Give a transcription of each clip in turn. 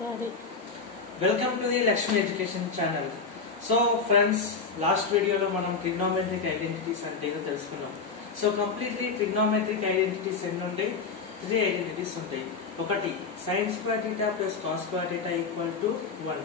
Ready. Welcome to the Lakshmi Education channel. So friends, last video lo manam trigonometric identities ante edo telusukunnam. So completely trigonometric identities enni untayi? 3 identities untayi. Okati sin square theta plus cos square theta equal to 1.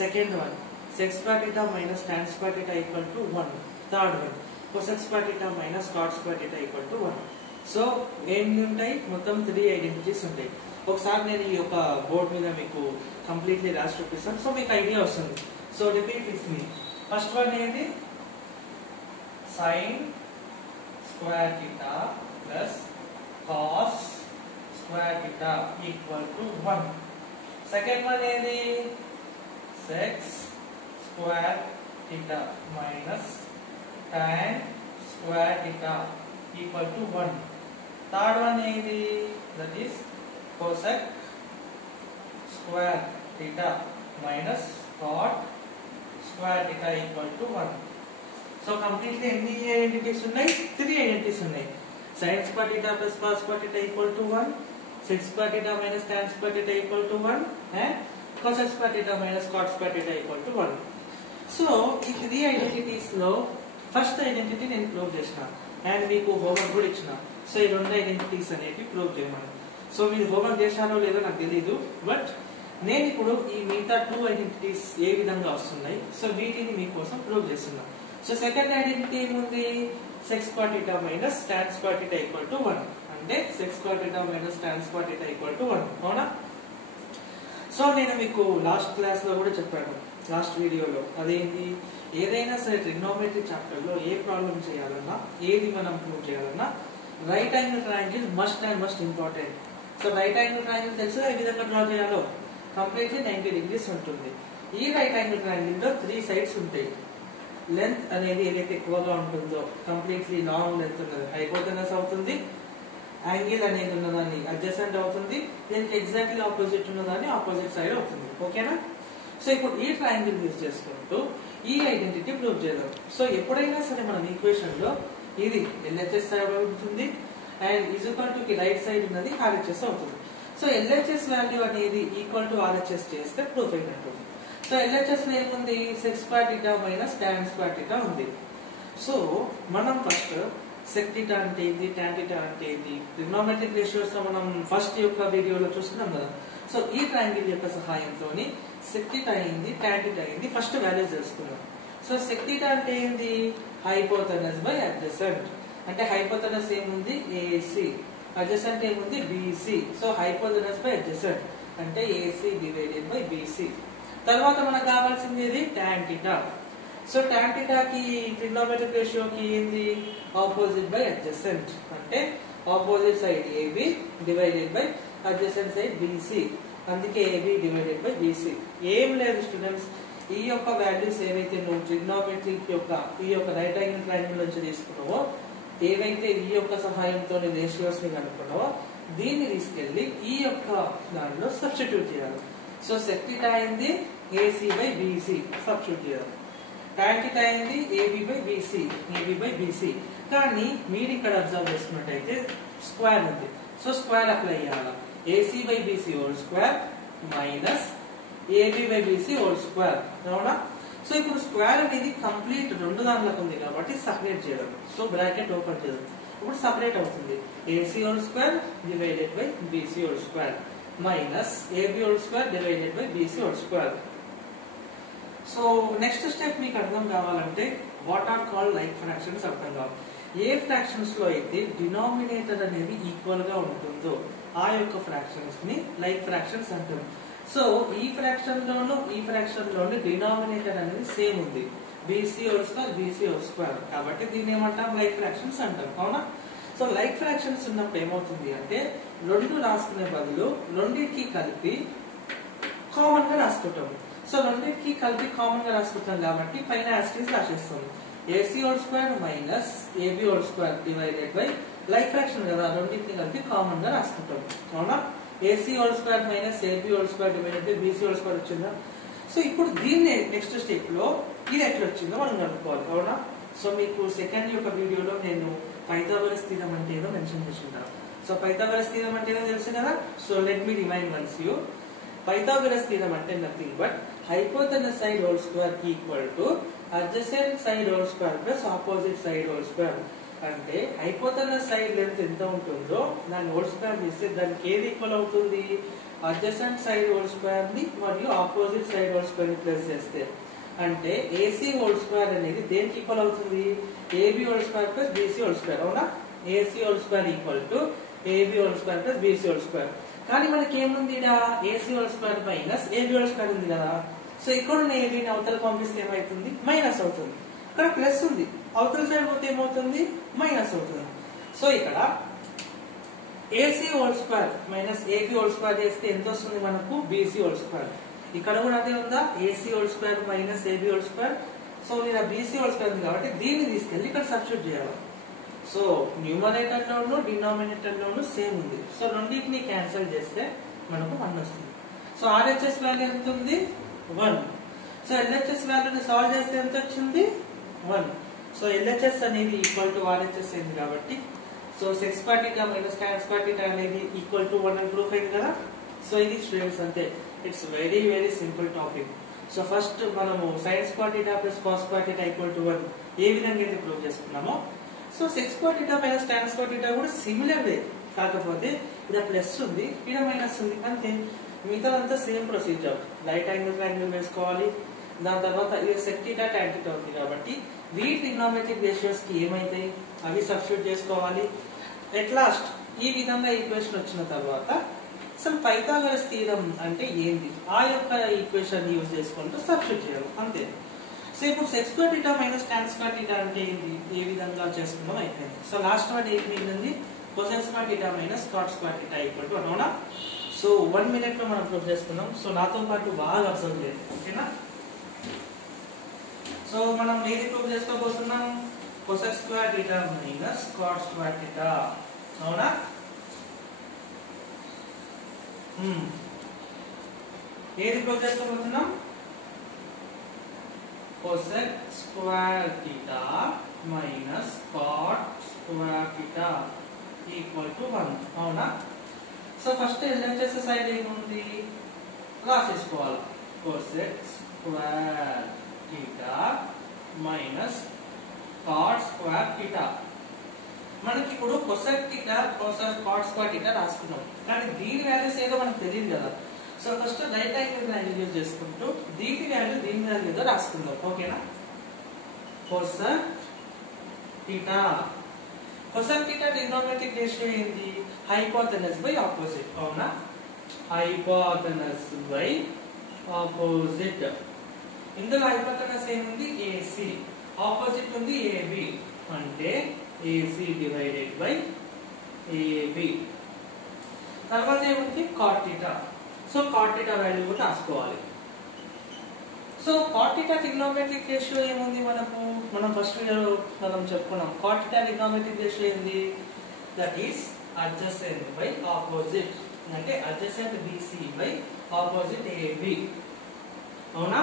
Second one, sec square theta minus tan square theta equal to 1. Third one, cosec square theta minus cot square theta equal to 1. So enni untayi? Mottham 3 identities untayi. ఒకసారి నేను ఈ యొక్క board మీద మీకు completely రాసి చూపిస్తాను, so మీకు idea వస్తుంది. So repeat with me. First one ఏంటి? Sine square theta plus cos square theta equal to 1. Second one ఏంటి? Sec square theta minus tan square theta equal to 1. Third one ఏంటి? That is cosec square theta minus cot square theta equal to 1. So completely any identities unnai? 3 identities unnai. Sin square theta plus cos square theta equal to 1, sec square theta minus tan square theta equal to 1, and cosec square theta minus cot square theta equal to 1. So ఈ 3 identities లో first identity నేను prove చేసిన and మీకు homework కూడా ఇచ్చిన. So ఈ 2 identities అనేవి prove చేయమని. సో మీరు హోంవర్క్ చేశారో లేదో నాకు తెలీదు, బట్ నేను ఇప్పుడు ఈ మిగతా 2 ఐడెంటిటీస్ ఏ విధంగా వస్తున్నాయి, సో వీటిని మీకోసం ప్రూవ్ చేస్తున్నా. సో సెకండ్ ఐడెంటిటీ ఏముంది? Sex square theta minus tan square theta equal to 1. అంటే sex square theta minus tan square theta equal to 1. అవునా? సో నేను మీకు లాస్ట్ క్లాస్ లో కూడా చెప్పాను, లాస్ట్ వీడియోలో. అదేంటి? ఏదైనా సరే ట్రిగ్నోమెట్రీ చాప్టర్ లో ఏ ప్రాబ్లం చేయాలన్నా, ఏది మనం ప్రూవ్ చేయాలన్నా, right angle triangle must and must important. So right angle triangle తెలుసు ఏ విధంగా డ్రా చేయాలో. కంప్లీట్లీ 90 degrees ఉంటుంది. ఈ రైట్ యాంగిల్ ట్రయాంగిల్ లో 3 sides ఉంటాయి. లెంత్ అనేది ఏదైతే ఎక్కువగా ఉంటుందో కంప్లీట్లీ లాంగ్ లెంత్ ఉన్నది హైపోటెనస్ అవుతుంది. యాంగిల్ అనేది ఉన్నదాన్ని అడ్జసెంట్ అవుతుంది. దీనికి ఎగ్జాక్ట్లీ ఆపోజిట్ ఉన్నదాన్ని ఆపోజిట్ సైడ్ అవుతుంది. ఓకేనా? సో ఇప్పుడు ఈ ట్రయాంగిల్ యూజ్ చేసుకుంటూ ఈ ఐడెంటిటీ ప్రూవ్ చేద్దాం. సో ఎప్పుడైనా సరే మనం ఈక్వేషన్ లో ఇది LHS సైడ్ అవుతుంది అండ్ ఈజ్ ఈక్వల్ టు కి రైట్ సైడ్ ఉన్నది RHS అవుతుంది. సో LHS వాల్యూ అనేది ఈక్వల్ టు RHS చేస్తే ప్రూఫ్ అయినట్టు. సో LHS లో ఏముంది? Sec square theta minus tan square theta ఉంది. సో మనం ఫస్ట్ సెక్ థీటా అంటే ఏంటి, టాన్ థీటా అంటే ఏంటి, ట్రిగ్నోమెట్రిక్ రేషియోస్ లో మనం ఫస్ట్ యొక్క వీడియోలో చూస్తున్నాం కదా. సో ఈ ట్రయాంగిల్ యొక్క సహాయంతో సెక్ థీటా అయింది, టాన్ థీటా అయింది, ఫస్ట్ వాల్యూస్ తెలుసుకున్నాం. సో సెక్ థీటా అంటే ఏంటి? Hypotenuse by adjacent. అంటే హైపోటెనస్ ఏముంది? AC. అడ్జసెంట్ ఏముంది? BC. So hypotenuse by adjacent అంటే AC డివైడెడ్ బై BC. తర్వాత మనకు కావాల్సింది ఇది టాన్ థీటా. సో టాన్ థీటాకి ట్రిగ్నోమెట్రిక్ రేషియోకి ఏంది? Opposite by adjacent. అంటే opposite side AB divided by adjacent side BC. అందుకే AB డివైడెడ్ బై BC. ఏం లేదు స్టూడెంట్స్, ఈ యొక్క వాల్యూస్ ఏవైతే నువ్వు ట్రిగ్నోమెట్రిక్ యొక్క ఈ యొక్క రైట్ యాంగిల్ ట్రయాంగిల్ నుంచి తీసుకున్నావో, ఏవైతే ఈ యొక్క సహాయంతో రేషియోస్ ని కనుక్కున్నావో, దీన్ని తీసుకెళ్లి ఈ యొక్క దానిలో సబ్స్టిట్యూట్ చేయాలి. సో సెక్ థీటా అయింది AC బై BC సబ్స్టిట్యూట్ చేయాలి. టాన్ థీటా అయింది AB బై BC. కానీ మీరు ఇక్కడ అబ్జర్వ్ చేసుకున్నట్టయితే స్క్వేర్ ఉంది. సో స్క్వేర్ అప్లై చేయాలి. AC by BC whole square minus AB by BC whole square. అవునా? సో ఇప్పుడు స్క్వేర్ అనేది కంప్లీట్ 2 దానిలకు ఉంది కాబట్టి సపరేట్ చేయడం. సో బ్రాకెట్ ఓపెన్ చేద్దాం. ఇప్పుడు సపరేట్ అవుతుంది. AC whole square divided by BC whole square minus AB whole square divided by BC whole square. So next step మీకు అర్థం కావాలంటే what are called like fractions అర్థం కావాలి. ఏ ఫ్రాక్షన్స్ లో అయితే డినామినేటర్ అనేది ఈక్వల్ గా ఉంటుందో ఆ యొక్క ఫ్రాక్షన్స్ ని లైక్ ఫ్రాక్షన్స్ అంటారు. సో ఈ ఫ్రాక్షన్ లోను డినామినేటర్ అనేది సేమ్ ఉంది. BC హోల్ స్క్వేర్ కాబట్టి దీన్ని ఏమంటాం? లైక్ ఫ్రాక్షన్స్ అంటాం. అవునా? సో లైక్ ఫ్రాక్షన్స్ ఉన్నప్పుడు ఏమవుతుంది అంటే 2 రాసుకునే బదులు రెండింటికి కలిపి కామన్ గా రాసుకుంటాం. సో రెండింటికి కలిపి కామన్ గా రాసుకుంటాం కాబట్టి పైన యాస్టీస్ రాసేస్తాం. AC whole square minus AB whole square divided by like fraction కదా, రెండింటిని కలిపి కామన్ గా రాసుకుంటాం. అవునా? AC whole square minus AB whole square divided by BC whole square వచ్చిందా? సో ఇప్పుడు దీన్ని నెక్స్ట్ స్టెప్ లో ఇది ఎట్లా వచ్చిందో మనం కనుక్కోవాలి. అవునా? సో మీకు సెకండ్ యొక్క వీడియోలో నేను పైథాగరస్ థీరం అంటే ఏదో మెన్షన్ చేసి ఉంటాను. సో పైథాగరస్ థీరం అంటే ఏదో తెలుసు కదా. So let me remind once you. Pythagoras theorem అంటే nothing but hypotenuse side whole square equal to adjacent side whole square plus opposite side whole square. అంటే హైపోటెనస్ సైడ్ లెంత్ ఎంత ఉంటుందో దాని whole square తీస్తే దానికి ఏది ఈక్వల్ అవుతుంది? Adjacent side whole square ని మరియు ఆపోజిట్ సైడ్ హోల్ స్క్వేర్ ని ప్లస్ చేస్తే అంటే ఏసీ హోల్ స్క్వేర్ అనేది దేనికి ఈక్వల్ అవుతుంది? AB whole square plus BC whole square. అవునా? AC whole square equal to AB whole square plus BC whole square. కానీ మనకి ఏముంది? AC whole square minus AB whole square ఉంది కదా. సో ఇక్కడ ఉన్న ఏబిని అవతల పంపిస్తే ఏమవుతుంది? మైనస్ అవుతుంది. ఇక్కడ ప్లస్ ఉంది, అవతల సైడ్ పోతే ఏమవుతుంది? మైనస్ అవుతుంది. సో ఇక్కడ AC whole square minus AB whole square చేస్తే ఎంత వస్తుంది మనకు? BC whole square. ఇక్కడ కూడా అదే ఉందా? AC whole square minus AB whole square. So ఇలా బీసీ హోల్ స్క్వేర్ ఉంది కాబట్టి దీన్ని తీసుకెళ్లి ఇక్కడ సబ్స్టిట్యూట్ చేయాలి. సో న్యూమరేటర్ లోను డినామినేటర్ లోను సేమ్ ఉంది. సో రెండింటిని క్యాన్సిల్ చేస్తే మనకు 1 వస్తుంది. సో ఆర్హెచ్ఎస్ వాల్యూ ఎంత ఉంది? 1. సో ఎల్హెచ్ఎస్ వాల్యూని సాల్వ్ చేస్తే ఎంత వచ్చింది? 1. సో ఎల్హెచ్ఎస్ అనేది ఈక్వల్ టు ఆర్హెచ్ఎస్ అయింది కాబట్టి so sex square theta minus tan square theta అనేది ఈక్వల్ టు 1 అని ప్రూఫ్ అయింది కదా. సో ఇది స్టూడెంట్స్ అంతే. It's very very simple topic. So first మనము sin square theta plus cos square theta equal to 1 ఏ విధంగా అయితే ప్రూవ్ చేసుకున్నామో so sex square theta minus tan square theta కూడా సిమిలర్ వే. కాకపోతే ఇక్కడ ప్లస్ ఉంది, ఇక్కడ మైనస్ ఉంది అంతే. మిగతాదంతా same procedure. Right angle triangle వేసుకోవాలి. దాని తర్వాత ఇది sec థీటా tan థీటా ఉంది కాబట్టి వీటి ట్రిగ్నోమెట్రిక్ రేషియోస్ కి ఏమైతాయి అవి సబ్స్టిట్యూట్ చేసుకోవాలి. ఎట్ లాస్ట్ ఈ విధంగా ఈక్వేషన్ వచ్చిన తర్వాత అసలు పైథాగరస్ థీరం అంటే ఏంటి ఆ యొక్క ఈక్వేషన్ యూజ్ చేసుకుంటూ సబ్స్టిట్యూట్ చేయాలి అంతే. సో ఇప్పుడు sex square theta minus tan square theta అంటే ఏంటి ఏ విధంగా చేసుకున్నాం అయిపోయింది. సో లాస్ట్ వన్ ఏం మిగిలింది? cosec square theta minus cot square theta equal to 1. అవునా? సో 1 మినిట్ లో మనం ప్రూవ్ చేసుకున్నాం. సో నాతో పాటు బాగా అబ్జర్వ్ చేయండి. ఓకేనా? సో మనం ఏది ప్రూవ్ చేసుకోబోతున్నాం? cosec square theta minus cot square theta. అవునా? ఏది ప్రూవ్ చేసుకోబోతున్నాం? cosec square theta minus cot square theta equal to 1. అవునా? సో ఫస్ట్ ఎల్హెచ్ఎస్ సైడ్ ఏముంది? రాసేసుకోవాలి. cosec square theta minus cot square theta. మనకి ఇప్పుడు cosec theta cot square theta రాసుకున్నాం. కానీ దీని వాల్యూస్ ఏదో మనకు తెలియదు కదా. So first right angle triangle use చేసుకుంటూ దీని వాల్యూ ఏదో రాసుకుందాం. ఓకేనా? cosec థీటా ట్రిగ్నోమెట్రిక్ రేషియో ఏంటి? Hypotenuse by opposite. అవునా? Hypotenuse by opposite. ఇందులో హైపోటెనస్ ఏముంది? ఏసీ. ఆపోజిట్ ఉంది ఏబి. అంటే ఏసీ డివైడెడ్ బై ఏబి. తర్వాత ఏముంది? cot theta. So cot theta value కూడా రాసుకోవాలి. So cot theta trigonometric ratio ఏముంది మనకు? మనం ఫస్ట్ మనం చెప్పుకున్నాం. cot థీటా ట్రిగ్నోమెట్రిక్ రేషియో ఏంది? That is adjacent by opposite. అంటే adjacent BC by opposite AB. అవునా?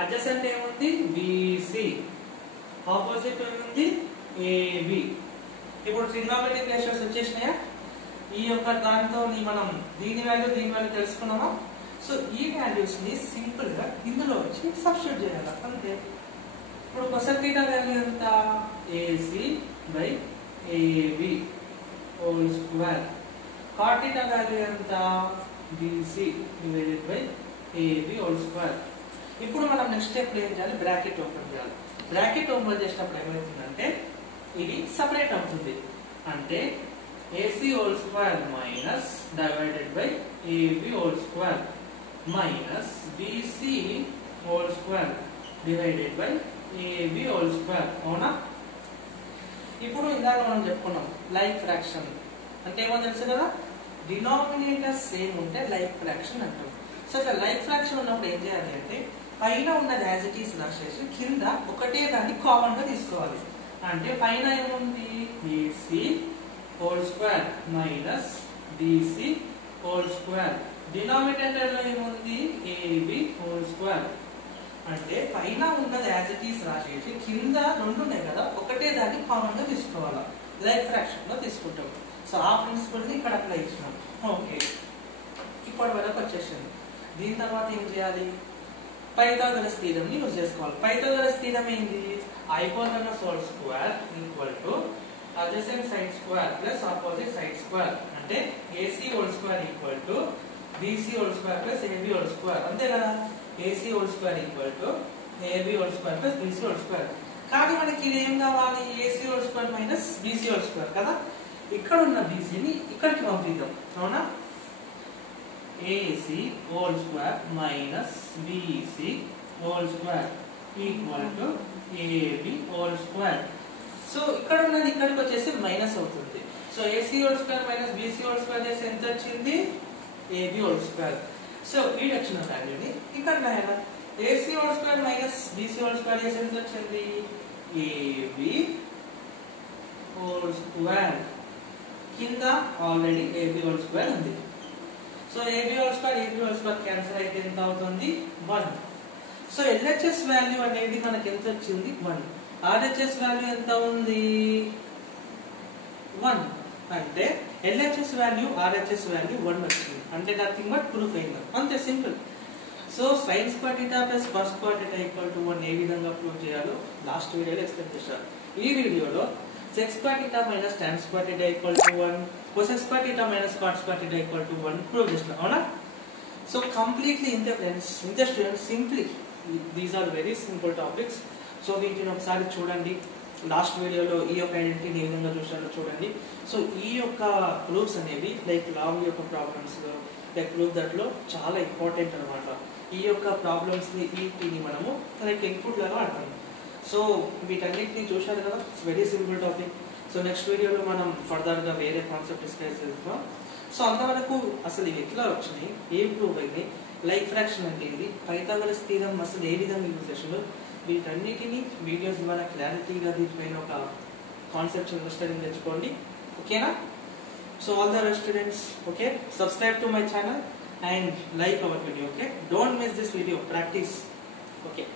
అడ్జసెంట్ ఏముంది? బీసీ. ఆపోజిట్ ఏముంది? ఏబి. ఇప్పుడు ట్రిగ్నోమెట్రిక్ రేషియోస్ వచ్చేసినాయా? ఈ యొక్క దాంతో మనం దీని వాల్యూ తెలుసుకున్నామా? సో ఈ వాల్యూస్ ని సింపుల్ గా ఇందులో వచ్చి సబ్స్టిట్యూట్ చేయాలి అంతే. ఇప్పుడు cosec థీటా వాల్యూ ఎంత? AC by AB whole square. cot theta value ఎంత? BC divided by AB whole square. ఇప్పుడు మనం నెక్స్ట్ స్టెప్ ఏం చేయాలి? బ్రాకెట్ ఓపెన్ చేయాలి. బ్రాకెట్ ఓపెన్ చేసినప్పుడు ఏమవుతుందంటే ఇది సెపరేట్ అవుతుంది. అంటే AC whole square minus divided by AB whole square minus BC whole square divided by AB whole square. అవునా? ఇప్పుడు ఇందాక మనం చెప్పుకున్నాం లైక్ ఫ్రాక్షన్ అంటే ఏమో తెలుసు కదా. డినామినేటర్ సేమ్ ఉంటే లైక్ ఫ్రాక్షన్ అంటాం. సో ఇట్లా లైక్ ఫ్రాక్షన్ ఉన్నప్పుడు ఏం చేయాలి అంటే పైన ఉన్నది యాజ్ ఇట్ ఈస్ రాసేసి కింద ఒకటే దాన్ని కామన్ గా తీసుకోవాలి. అంటే పైన ఏముంది? AC whole square minus BC whole square. Denominator లో ఏముంది? AB whole square. అంటే పైన ఉన్నది యాజ్ ఇట్ ఈస్ రాసేసి కింద రెండు ఉన్నాయి కదా ఒకటే దాన్ని కామన్ గా తీసుకోవాలా. లైక్ ఫ్రాక్షన్ లో తీసుకుంటాం. సో ఆ ప్రిన్సిపల్ని ఇక్కడ అప్లై చేసినాం. ఓకే, ఇప్పటి వరకు వచ్చేసింది. దీని తర్వాత ఏం చేయాలి? పైథాగరస్ థీరమ్ ని యూజ్ చేసుకోవాలి. పైథాగరస్ థీరమ్ ఏంటి? Hypotenuse whole square equal to adjacent side square plus opposite side square. అంటే AC whole square equal to BC whole square plus AB whole square. అంతే కదా? AC whole square equal to AB whole square plus BC whole square. కానీ మనకి ఇది ఏం కావాలి? AC whole square minus BC whole square కదా. ఇక్కడ ఉన్న బీసీని ఇక్కడికి పంపిద్దాం. అవునా? AC whole square minus BC whole square equal to AB whole square. So ఇక్కడ ఉన్నది ఇక్కడికి వచ్చేసి మైనస్ అవుతుంది. So AC whole square minus BC whole square చేసి ఎంత వచ్చింది? AB whole square. సో ఈ వచ్చిన వాల్యూని ఇక్కడ రాయాలి. AC whole square minus BC whole square చేసి ఎంత వచ్చింది? AB whole square. కింద ఆల్రెడీ ఏబీ హోల్ స్క్వేర్ ఉంది. So AB whole square cancel అయితే ఎంత అవుతుంది? 1. సో LHS వాల్యూ అనేది మనకి ఎంత వచ్చింది? 1. RHS వాల్యూ ఎంత ఉంది? 1. అంటే LHS వాల్యూ RHS వాల్యూ 1 వచ్చింది. అంటే నథింగ్ బట్ ప్రూఫ్ అయింది. అంతే, simple. So sin square theta plus cos square theta equal to 1 ఏ విధంగా ప్రూవ్ చేయాలో లాస్ట్ వీడియోలో ఎక్స్ప్లెయిన్ చేశాను. ఈ వీడియోలో sec square theta minus tan square theta equal to 1, cosec square theta minus cot square theta equal to 1 prove చేస్తాం. అవునా? So completely ఇంతే friends, ఇంతే students. Simply these are very simple topics. So వీటిని ఒకసారి చూడండి. లాస్ట్ వీడియోలో ఈ యొక్క ఐడెంటిటీని ఏ విధంగా చూసారో చూడండి. సో ఈ యొక్క ప్రూఫ్స్ అనేవి లైక్ లాంగ్ యొక్క ప్రాబ్లమ్స్ లైక్ ప్రూఫ్ దట్లో చాలా ఇంపార్టెంట్ అనమాట. ఈ యొక్క ప్రాబ్లమ్స్ని వీటిని మనము లైక్ ఇన్పుట్ లాగా వాడతాం. సో వీటన్నిటిని చూశారు కదా, it's very simple topic. So next వీడియోలో మనం ఫర్దర్గా వేరే కాన్సెప్ట్ డిస్కస్ చేస్తాం. సో అంతవరకు అసలు ఇవి ఎట్లా వచ్చినాయి, ఏం ప్రూవ్ అయింది, లైక్ ఫ్రాక్షన్ అంటే ఏంటి, పైథాగరస్ థీరమ్ అసలు ఏ విధంగా యూజ్ చేసిందో, వీటన్నిటిని వీడియోస్ ద్వారా క్లారిటీగా దీనిపైన ఒక కాన్సెప్ట్ అండర్స్టాండింగ్ తెచ్చుకోండి. ఓకేనా? So all the best students. Okay, subscribe to my channel and like our video. Okay, don't miss this video. Practice. Okay.